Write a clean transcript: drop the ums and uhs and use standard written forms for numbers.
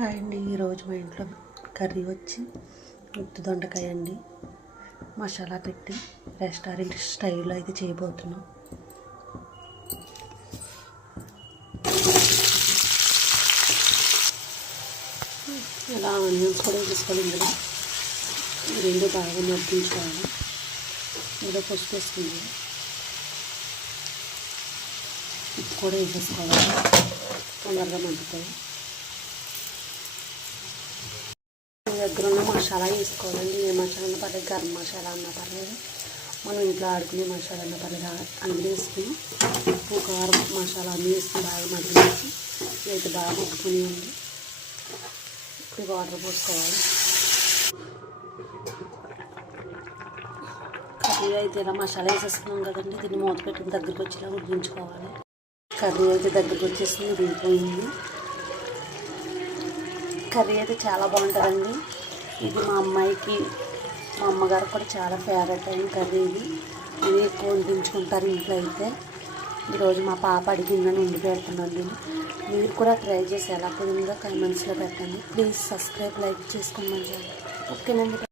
Hi అండి. ఈరోజు మా ఇంట్లో కర్రీ వచ్చి గుత్తి దొండకాయ అండి. మసాలా పెట్టి రెస్టారెంట్ స్టైల్లో అయితే చేయబోతున్నాం. ఇలా ఆనియన్స్ కూడా వేసుకోవాలి. ఇందులో రెండు బాగా మగ్గించుకోవాలి. ఇందులో పసుపు వేసుకుంది, ఉప్పు కూడా వేసేసుకోవాలి. తొందరగా మగ్గుతాయి. దగ్గర ఉన్న మసాలా వేసుకోవాలండి. ఏ మసాలా అన్నా పర్లేదు, గరం మసాలా అన్నా పర్లేదు, మనం ఇంట్లో ఆడుకునే మసాలా అన్నా పర్లేదు. అన్నీ వేసుకుని ఉప్పు కారం మసాలా అన్నీ వేసుకుని బాగా మగ్గించి అయితే బాగా మగ్గుకుని ఉంది. ఇప్పుడు వాటర్ పోసుకోవాలి. కర్రీ అయితే ఇలా మసాలా వేసేసుకున్నాం కదండి, దీన్ని మూత పెట్టుకుని దగ్గరికి వచ్చేలా ఉడికించుకోవాలి. కర్రీ అయితే దగ్గరికి వచ్చేసింది, ఉడికిపోయింది. కర్రీ అయితే చాలా బాగుంటుందండి. ఇది మా అమ్మాయికి, మా అమ్మగారు కూడా చాలా ఫేవరెట్ అయిన కర్రీ. ఇది ఎక్కువ వండించుకుంటారు ఇంట్లో అయితే. ఈరోజు మా పాప అడిగిందని వండి పెడుతున్నాను. మీరు కూడా ట్రై చేసి ఎలా కుదిరిందో కామెంట్స్లో పెట్టండి. ప్లీజ్ సబ్స్క్రైబ్, లైక్ చేసుకోండి. ఓకేనండి.